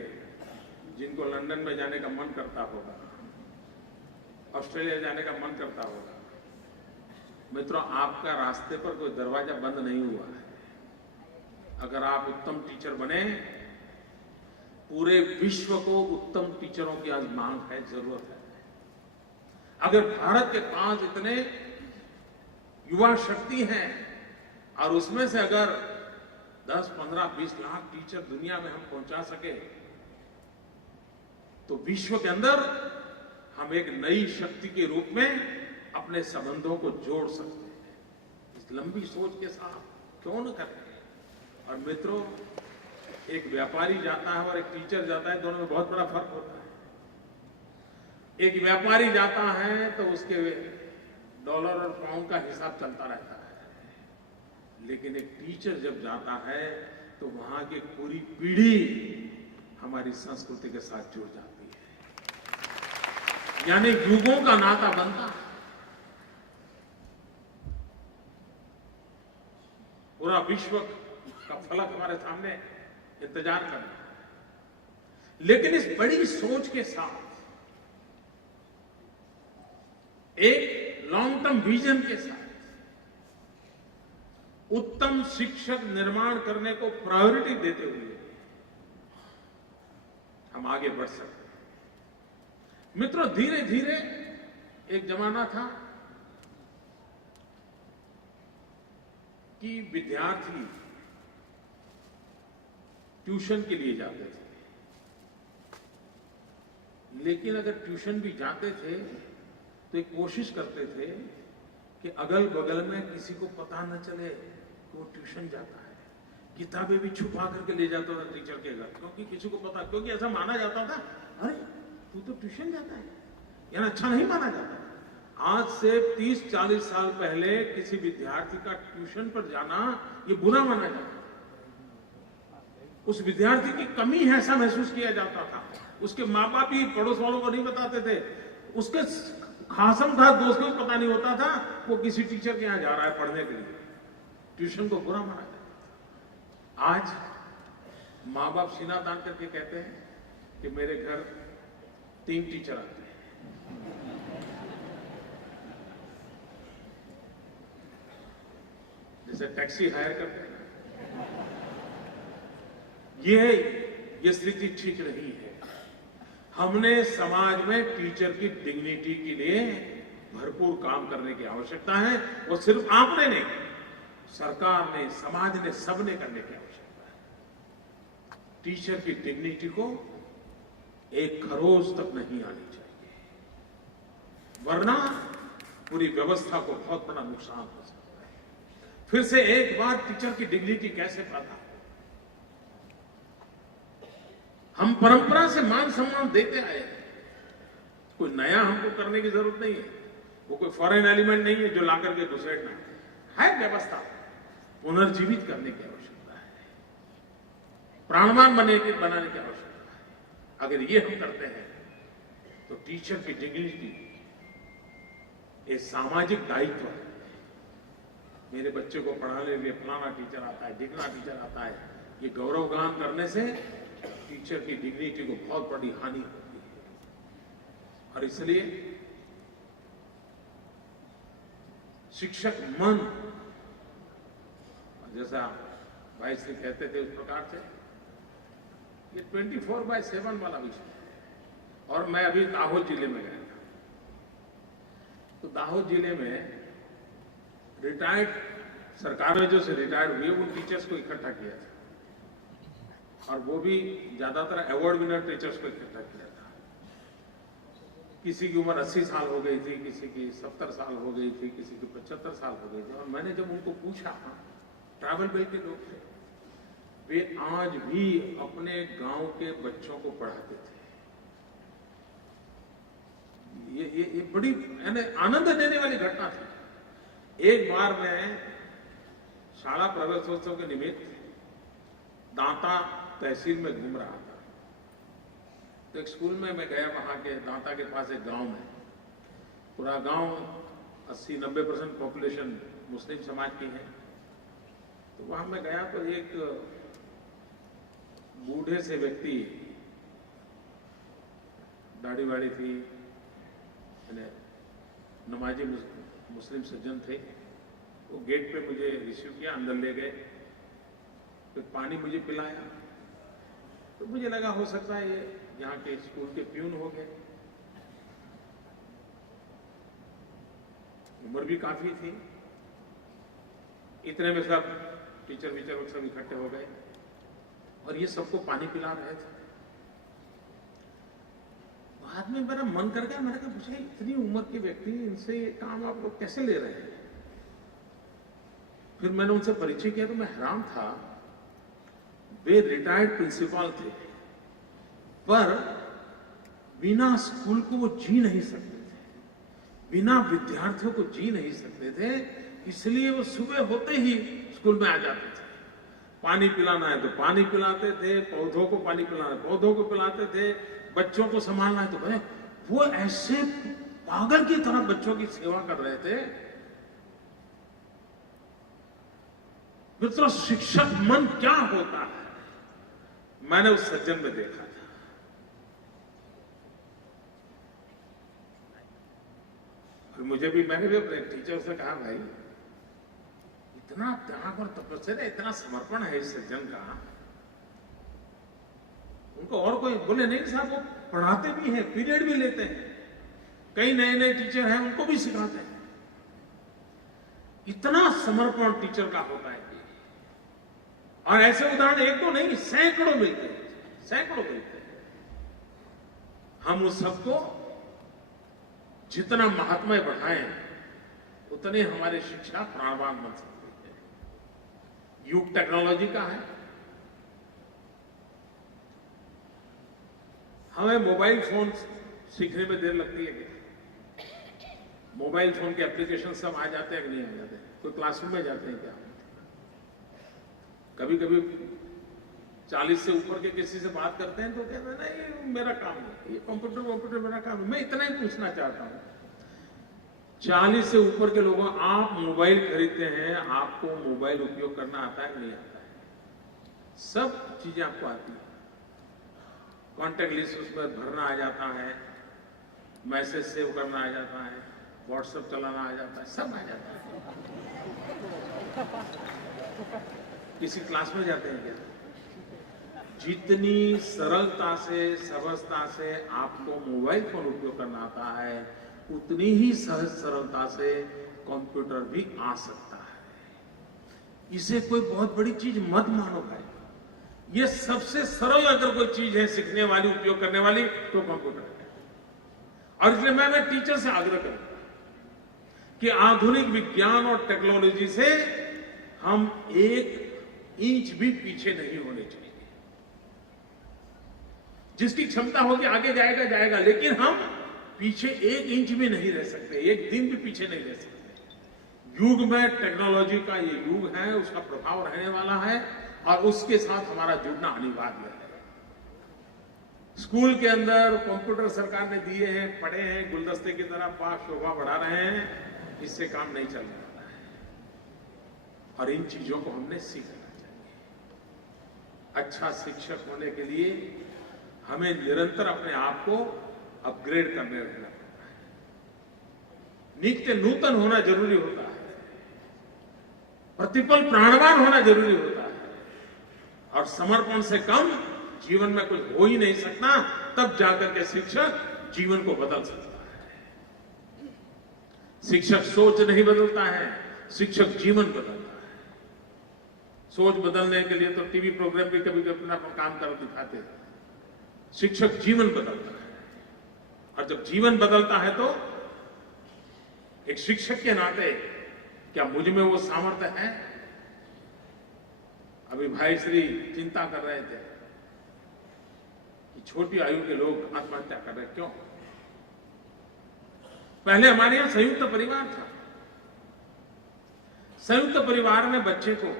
जिनको लंदन में जाने का मन करता होगा, ऑस्ट्रेलिया जाने का मन करता होगा। मित्रों, आपका रास्ते पर कोई दरवाजा बंद नहीं हुआ है। अगर आप उत्तम टीचर बने, पूरे विश्व को उत्तम टीचरों की आज मांग है, जरूरत है। अगर भारत के पास इतने युवा शक्ति हैं और उसमें से अगर 10, 15, 20 लाख टीचर दुनिया में हम पहुंचा सके तो विश्व के अंदर हम एक नई शक्ति के रूप में अपने संबंधों को जोड़ सकते हैं। इस लंबी सोच के साथ क्यों न करें। और मित्रों, एक व्यापारी जाता है और एक टीचर जाता है, दोनों में बहुत बड़ा फर्क होता है। एक व्यापारी जाता है तो उसके डॉलर और पाउंड का हिसाब चलता रहता है, लेकिन एक टीचर जब जाता है तो वहां की पूरी पीढ़ी हमारी संस्कृति के साथ जुड़ जाती है, यानी युगों का नाता बनता है। पूरा विश्व का फलक हमारे सामने इंतजार कर रहा है। लेकिन इस बड़ी सोच के साथ, एक लॉन्ग टर्म विजन के साथ उत्तम शिक्षक निर्माण करने को प्रायोरिटी देते हुए हम आगे बढ़ सकते हैं। मित्रों, धीरे धीरे एक जमाना था कि विद्यार्थी ट्यूशन के लिए जाते थे, लेकिन अगर ट्यूशन भी जाते थे तो एक कोशिश करते थे कि अगल बगल में किसी को पता न चले कि वो ट्यूशन जाता है। किताबें भी छुपा करके ले जाता था टीचर के घर, क्योंकि किसी को पता, क्योंकि ऐसा माना जाता था, अरे तू तो ट्यूशन जाता है, यानी अच्छा नहीं माना जाता। आज से 30-40 साल पहले किसी विद्यार्थी का ट्यूशन पर जाना ये बुरा माना जाता था। उस विद्यार्थी की कमी है ऐसा महसूस किया जाता था। उसके माँ बाप भी पड़ोस वालों को नहीं बताते थे, उसके खासम खास दोस्त को पता नहीं होता था वो किसी टीचर के यहां जा रहा है पढ़ने के लिए। ट्यूशन को बुरा माना जाता था। आज माँ बाप सीना तान करके कहते हैं कि मेरे घर 3 टीचर आते हैं। जैसे टैक्सी हायर करते हैं। ये स्थिति ठीक नहीं है। हमने समाज में टीचर की डिग्निटी के लिए भरपूर काम करने की आवश्यकता है। वो सिर्फ आपने नहीं, सरकार ने, समाज ने, सबने करने की आवश्यकता है। टीचर की डिग्निटी को एक खरोंच तक नहीं आनी चाहिए, वरना पूरी व्यवस्था को बहुत बड़ा नुकसान हो सकता है। फिर से एक बार टीचर की डिग्निटी कैसे पैदा हो? हम परंपरा से मान सम्मान देते आए, कोई नया हमको करने की जरूरत नहीं है। वो कोई फॉरेन एलिमेंट नहीं है जो ला करके घुसेड़ना है। व्यवस्था पुनर्जीवित करने की आवश्यकता है, प्राणवान बनाने की आवश्यकता है। अगर ये हम करते हैं तो टीचर की डिग्निटी एक सामाजिक दायित्व है। मेरे बच्चे को पढ़ाने के लिए फलाना टीचर आता है, ढिकना टीचर आता है, ये गौरव गान करने से टीचर की डिग्निटी को बहुत बड़ी हानि होती है। और इसलिए शिक्षक मन, जैसा भाई श्री कहते थे, उस प्रकार से ये 24/7 वाला विषय है। और मैं अभी दाहोद जिले में गया था, तो दाहोद जिले में रिटायर्ड, सरकार में जो से रिटायर्ड हुए उन टीचर्स को इकट्ठा किया था, और वो भी ज्यादातर अवार्ड विनर टीचर्स को इकट्ठा किया था। किसी की उम्र 80 साल हो गई थी, किसी की 70 साल हो गई थी, किसी की 75 साल हो गई थी। और मैंने जब उनको पूछा, ट्रैवल बेल्ट के लोग थे, वे आज भी अपने गांव के बच्चों को पढ़ाते थे। ये बड़ी आनंद देने वाली घटना थी। एक बार मैं शाला प्रवेशोत्सव के निमित्त दांता तहसील में घूम रहा था। तो एक स्कूल में मैं गया, वहां के दांता के पास एक गांव में, पूरा गांव 80-90% पॉपुलेशन मुस्लिम समाज की है। तो वहां मैं गया तो एक बूढ़े से व्यक्ति, दाढ़ी वाड़ी थी, नमाजी मुस्लिम सज्जन थे, वो गेट पे मुझे रिसीव किया, अंदर ले गए, फिर पानी मुझे पिलाया। तो मुझे लगा हो सकता है ये यहाँ के स्कूल के प्यून हो गए। उम्र भी काफी थी। इतने में सब टीचर वीचर सब इकट्ठे हो गए और ये सबको पानी पिला रहे थे। बाद में मेरा मन कर गया, मैंने कहा पूछा इतनी उम्र के व्यक्ति, इनसे ये काम आप लोग कैसे ले रहे हैं? फिर मैंने उनसे परिचय किया तो मैं हैरान था। वे रिटायर्ड प्रिंसिपल थे, पर बिना स्कूल को वो जी नहीं सकते थे, बिना विद्यार्थियों को जी नहीं सकते थे। इसलिए वो सुबह होते ही स्कूल में आ जाते थे। पानी पिलाना है तो पानी पिलाते थे, पौधों को पानी पिलाना है पौधों को पिलाते थे, बच्चों को संभालना है तो भाई वो ऐसे पागल की तरह बच्चों की सेवा कर रहे थे। मित्रों, शिक्षक मन क्या होता है मैंने उस सज्जन में देखा था। और मुझे भी, मैंने भी अपने टीचर से कहा, भाई इतना त्याग और तपस्या, इतना समर्पण है इस सज्जन का। उनको और कोई बोले नहीं साहब, वो पढ़ाते भी हैं, पीरियड भी लेते हैं, कई नए नए टीचर हैं उनको भी सिखाते हैं। इतना समर्पण टीचर का होता है। और ऐसे उदाहरण एक तो नहीं, सैकड़ों मिलते हैं, सैकड़ों मिलते हैं। हम उस सबको जितना महात्म्य बढ़ाएं उतने हमारी शिक्षा प्राणवान बन सकती है। युग टेक्नोलॉजी का है। हमें मोबाइल फोन सीखने में देर लगती है क्या? मोबाइल फोन के एप्लीकेशन सब आ जाते हैं कि नहीं आ जाते? कोई क्लासरूम में जाते हैं क्या? कभी कभी 40 से ऊपर के किसी से बात करते हैं तो कहते हैं नहीं ये मेरा काम है, ये कंप्यूटर मेरा काम है। मैं इतना ही पूछना चाहता हूं, 40 से ऊपर के लोगों, आप मोबाइल खरीदते हैं, आपको मोबाइल उपयोग करना आता है नहीं आता है? सब चीजें आपको आती है। कॉन्टेक्ट लिस्ट उसमें भरना आ जाता है, मैसेज सेव करना आ जाता है, व्हाट्सएप चलाना आ जाता है, सब आ जाता है। किसी क्लास में जाते हैं क्या? जितनी सरलता से, सहजता से आपको मोबाइल फोन उपयोग करना आता है, उतनी ही सहज सरलता से कंप्यूटर भी आ सकता है। इसे कोई बहुत बड़ी चीज मत मानो भाई। ये सबसे सरल अगर कोई चीज है सीखने वाली, उपयोग करने वाली, तो कंप्यूटर है। और इसलिए मैं टीचर से आग्रह करूंगा कि आधुनिक विज्ञान और टेक्नोलॉजी से हम 1 इंच भी पीछे नहीं होने चाहिए। जिसकी क्षमता होगी आगे जाएगा, लेकिन हम पीछे 1 इंच भी नहीं रह सकते, 1 दिन भी पीछे नहीं रह सकते। युग में टेक्नोलॉजी का ये युग है, उसका प्रभाव रहने वाला है और उसके साथ हमारा जुड़ना अनिवार्य है। स्कूल के अंदर कंप्यूटर सरकार ने दिए हैं, पढ़े हैं, गुलदस्ते की तरह पास शोभा बढ़ा रहे हैं, इससे काम नहीं चल रहा है। और इन चीजों को हमने सीखना चाहिए। अच्छा शिक्षक होने के लिए हमें निरंतर अपने आप को अपग्रेड करने रहना पड़ता है। नित्य नूतन होना जरूरी होता है, प्रतिपल प्राणवान होना जरूरी होता है। और समर्पण से कम जीवन में कुछ हो ही नहीं सकता। तब जाकर के शिक्षक जीवन को बदल सकता है। शिक्षक सोच नहीं बदलता है, शिक्षक जीवन बदलता है। सोच बदलने के लिए तो टीवी प्रोग्राम भी कभी कभी अपना काम कर दिखाते हैं। शिक्षक जीवन बदलता है। और जब जीवन बदलता है तो एक शिक्षक के नाते क्या मुझ में वो सामर्थ्य है? अभी भाई श्री चिंता कर रहे थे कि छोटी आयु के लोग आत्महत्या कर रहे, क्यों? पहले हमारे यहां संयुक्त परिवार था। संयुक्त परिवार में बच्चे को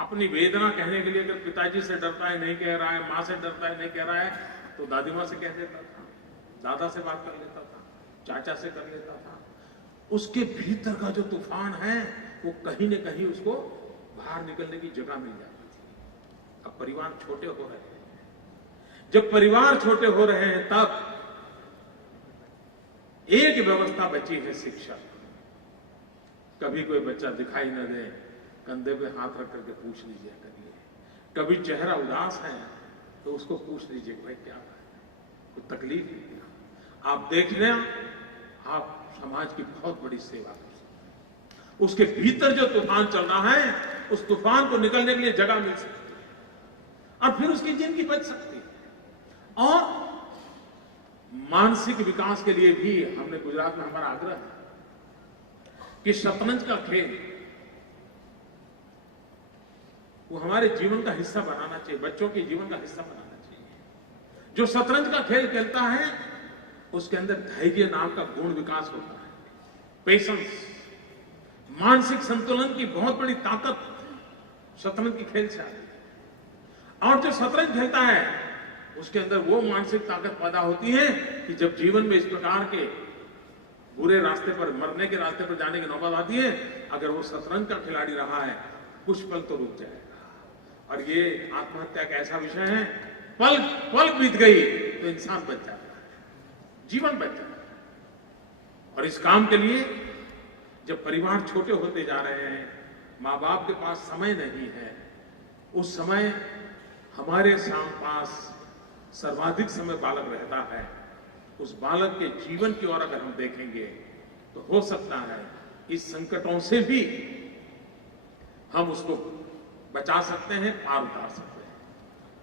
अपनी वेदना कहने के लिए, अगर पिताजी से डरता है नहीं कह रहा है, मां से डरता है नहीं कह रहा है, तो दादी माँ से कह देता था, दादा से बात कर लेता था, चाचा से कर लेता था। उसके भीतर का जो तूफान है वो कहीं न कहीं उसको बाहर निकलने की जगह मिल जाती थी। अब परिवार छोटे हो रहे हैं, जब परिवार छोटे हो रहे हैं तब एक व्यवस्था बची है शिक्षा। कभी कोई बच्चा दिखाई न दे, कंधे पे हाथ रख करके पूछ लीजिए करिए। कभी चेहरा उदास है तो उसको पूछ लीजिए भाई क्या है, कोई तकलीफ है क्या? आप देख लें, आप समाज की बहुत बड़ी सेवा कर सकते हैं। उसके भीतर जो तूफान चल रहा है उस तूफान को निकलने के लिए जगह मिल सकती है और फिर उसकी जिंदगी बच सकती है। और मानसिक विकास के लिए भी हमने गुजरात में हमारा आग्रह है कि शतरंज का खेल वो हमारे जीवन का हिस्सा बनाना चाहिए, बच्चों के जीवन का हिस्सा बनाना चाहिए। जो शतरंज का खेल खेलता है उसके अंदर धैर्य नाम का गुण विकास होता है, पेशेंस, मानसिक संतुलन की बहुत बड़ी ताकत शतरंज की खेल से आती है। और जो शतरंज खेलता है उसके अंदर वो मानसिक ताकत पैदा होती है कि जब जीवन में इस प्रकार के बुरे रास्ते पर, मरने के रास्ते पर जाने की नौबत आती है, अगर वो शतरंज का खिलाड़ी रहा है कुछ पल तो रुक जाएगा। और ये आत्महत्या का ऐसा विषय है, पल पल बीत गई तो इंसान बच जाता है, जीवन बच जाता है। और इस काम के लिए जब परिवार छोटे होते जा रहे हैं, माँ बाप के पास समय नहीं है, उस समय हमारे पास सर्वाधिक समय बालक रहता है। उस बालक के जीवन की ओर अगर हम देखेंगे तो हो सकता है इस संकटों से भी हम उसको बचा सकते हैं, पार उतार सकते हैं।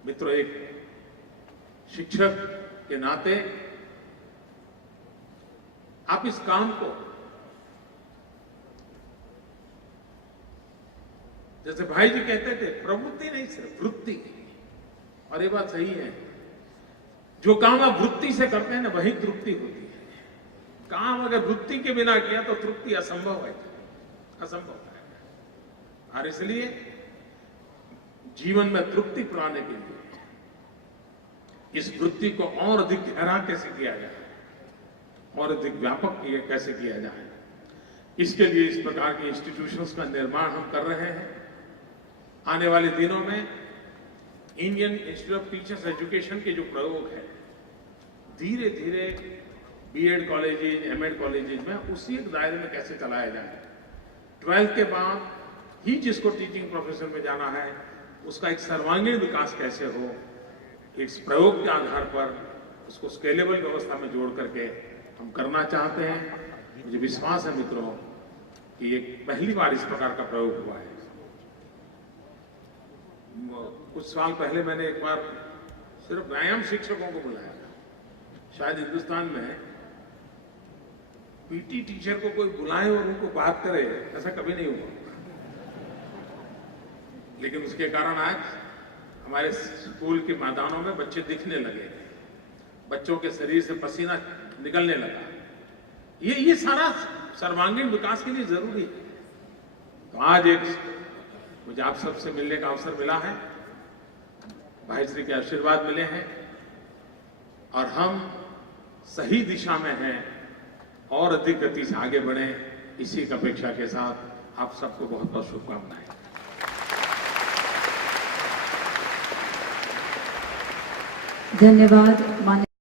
मित्रों, एक शिक्षक के नाते आप इस काम को, जैसे भाई जी कहते थे, प्रवृत्ति नहीं सिर्फ वृत्ति, और ये बात सही है। जो काम आप वृत्ति से करते हैं ना वही तृप्ति होती है। काम अगर वृत्ति के बिना किया तो तृप्ति असंभव है, असंभव है। और इसलिए जीवन में तृप्ति पाने के लिए इस वृत्ति को और अधिक गहरा कैसे किया जाए, और अधिक व्यापक कैसे किया जाए, इसके लिए इस प्रकार के इंस्टीट्यूशंस का निर्माण हम कर रहे हैं। आने वाले दिनों में Indian institute of teachers education के जो प्रयोग है, धीरे धीरे बीएड कॉलेजेज, एमएड कॉलेजेज में उसी एक दायरे में कैसे चलाया जाए। 12th के बाद ही जिसको टीचिंग प्रोफेशन में जाना है उसका एक सर्वांगीण विकास कैसे हो, इस प्रयोग के आधार पर उसको स्केलेबल व्यवस्था में जोड़ करके हम करना चाहते हैं। मुझे विश्वास है मित्रों कि ये पहली बार इस प्रकार का प्रयोग हुआ है। कुछ साल पहले मैंने एक बार सिर्फ व्यायाम शिक्षकों को बुलाया था। शायद हिंदुस्तान में पीटी टीचर को कोई बुलाए और उनको बात करे, ऐसा कभी नहीं हुआ। लेकिन उसके कारण आज हमारे स्कूल के मैदानों में बच्चे दिखने लगे, बच्चों के शरीर से पसीना निकलने लगा। ये सारा सर्वांगीण विकास के लिए जरूरी है। तो आज एक मुझे आप सबसे मिलने का अवसर मिला है, भाई श्री के आशीर्वाद मिले हैं और हम सही दिशा में हैं और अधिक गति से आगे बढ़े, इसी की अपेक्षा के साथ आप सबको बहुत बहुत शुभकामनाएं। धन्यवाद माननीय